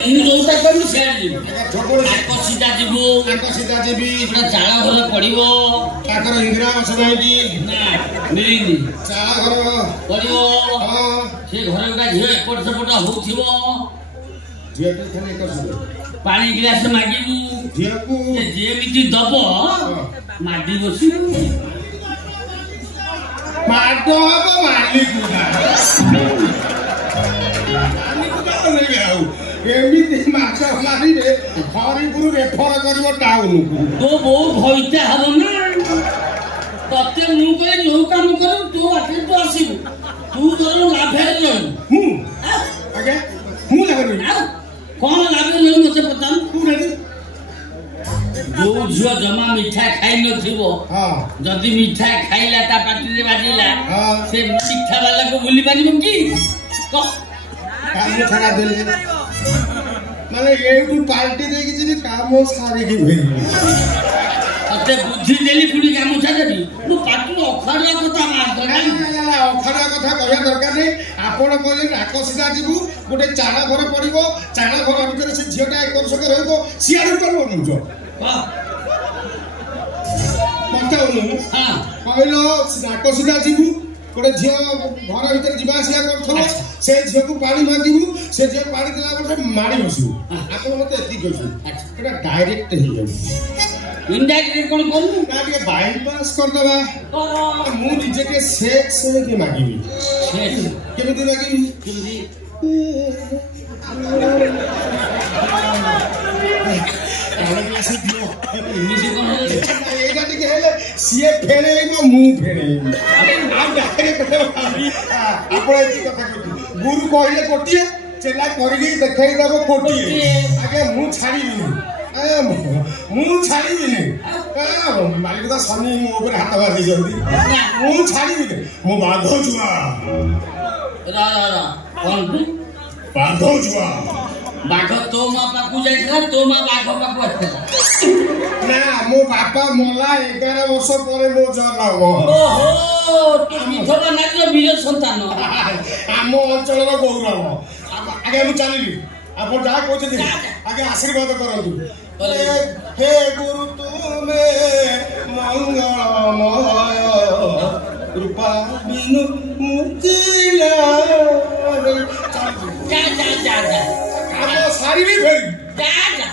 ଯୋଉଟା କହିଲୁ ସେୟା ଯିବୁ ତାଙ୍କ ସିଧା ଯିବୁ ଚାଳ ଘର ପଡିବ ତାଙ୍କର ଇନ୍ଦିରା ଆବାସ ନାହିଁ ମିଳିନି ଚାଳ ଘର ପଡିବ ସେ ଘରେ ଗୋଟା ଝିଅ ଏପଟ ସେପଟ ହଉଥିବ ଝିଅକୁ ଖାଲି ପାଣି ଗ୍ଲାସ ମାଗିବୁ ଝିଅକୁ ଯେମିତି ଦବ ମାଡି ବସିବୁ ମାଡ ହବ ମାଲିକୁ ଆଉ ଏମିତି ମାଛ ମାରିବେ ହରିପୁର ରେଫର କରିବ ଟାଉନକୁ ତୋ ବୋଉ ଭଇତା ହବ ନା ତତେ ମୁଁ କହି ଯୋଉ କାମ କରୁ ତୋ ବାଟରେ ତୁ ଆସିବୁ ତୁ ତୋର ଲାଭରେ ରହିବୁ ମୁଁ ଆଜ୍ଞା ମୁଁ ଲାଭରେ କଣ ଲାଭରେ ରହିବୁ ମତେ ପଚାରୁ ଯୋଉ ଝିଅ ଜମା ମିଠା ଖାଇ ନଥିବ ଯଦି ମିଠା ଖାଇଲା ତା ପାଟିରେ ବାଜିଲା ସେ ମିଠା ବାଲାକୁ ଭୁଲି ପାରିବ କି କାମ ଛଡା ଦେଲେ ମାନେ ଏଇଠୁ ପାର୍ଟି ଦେଇକି ଯିବି କାମ ସାରିକି ତତେ ବୁଦ୍ଧି ଦେଲି ପୁଣି କାମ ଛାଡିବି ମୁଁ ପାଟିରୁ ଅଖାଡିଆ କଥା ଅଖାଡିଆ କଥା କହିବା ଦରକାର ନାହିଁ ଆପଣ କହିଲେ ନାକ ସିଧା ଯିବୁ ଗୋଟେ ଚାଳ ଘର ପଡିବ ଚାଳ ଘର ଭିତରେ ସେ ଝିଅଟା ଏକର ସଙ୍ଗେ ରହିବ ସିଆଡୁ କରିବ କହୁଛ କହିଲ ନାକ ସିଧା ଯିବୁ ଗୋଟେ ଝିଅ ଘର ଭିତରେ ଯିବା ଆସିବା କରୁଥିବ ସେ ଝିଅକୁ ପାଣି ମାଗିବୁ ସେ ଝିଅ ପାଣି ଦେଲା ପରେ ମାଡ଼ି ବସିବୁ ଆପଣ ମତେ ଏତିକି କହୁଛନ୍ତି ସେଟା ଡାଇରେକ୍ଟ ହେଇଯାଉଛି ଇନଡାଇରେକ୍ଟ କଣ କରିବୁ ନା ଟିକେ ବାଇପାସ୍ କରିଦେବା ମୁଁ ନିଜେ ଟିକେ ସେକ୍ସ ହେଇକି ମାଗିବି କେମିତି ମାଗିବି ଏଇଟା ଟିକେ ହେଲେ ସିଏ ଫେରେଇବ ମୁଁ ଫେରେଇବି ଆପଣ ଏତିକି କଥା କହୁଛି ଗୁରୁ କହିଲେ ଗୋଟିଏ ଚେଲା କରିକି ଦେଖେଇ ଦେବ କୋଟିଏ ଆଜ୍ଞା ମୁଁ ଛାଡ଼ିବିନି ମୁଁ ଛାଡ଼ିବିନି ମାଲିକ ତ ଶନି ମୋ ଉପରେ ହାତ ବାନ୍ଧିଛନ୍ତି ମୁଁ ଛାଡ଼ିବିନି ମୁଁ ବାଘ ଛୁଆ ବାଘ ଛୁଆ ବାଘ ତୋ ମା ପାଖକୁ ଯାଇଥିଲା ତୋ ମା ବାଘ ପାଖକୁ ଆସିଥିଲା ନା ମୋ ବାପା ମଲା 11 ବର୍ଷ ପରେ ମୋ ଜନ୍ମ ବୀର ସନ୍ତାନ ଆମ ଅଞ୍ଚଳର ଗୌରବ ଆଜ୍ଞା ମୁଁ ଚାଲିଲି ଆପଣ ଯାହା କହୁଛନ୍ତି ଆଜ୍ଞା ଆଶୀର୍ବାଦ କରନ୍ତୁ ହେ ଗୁରୁ ତୁମେ ମଙ୍ଗଳମୟ କୃପା ବିନୁ ମୁକିଲା ଯା ସାରିବି ଫେରି ଯା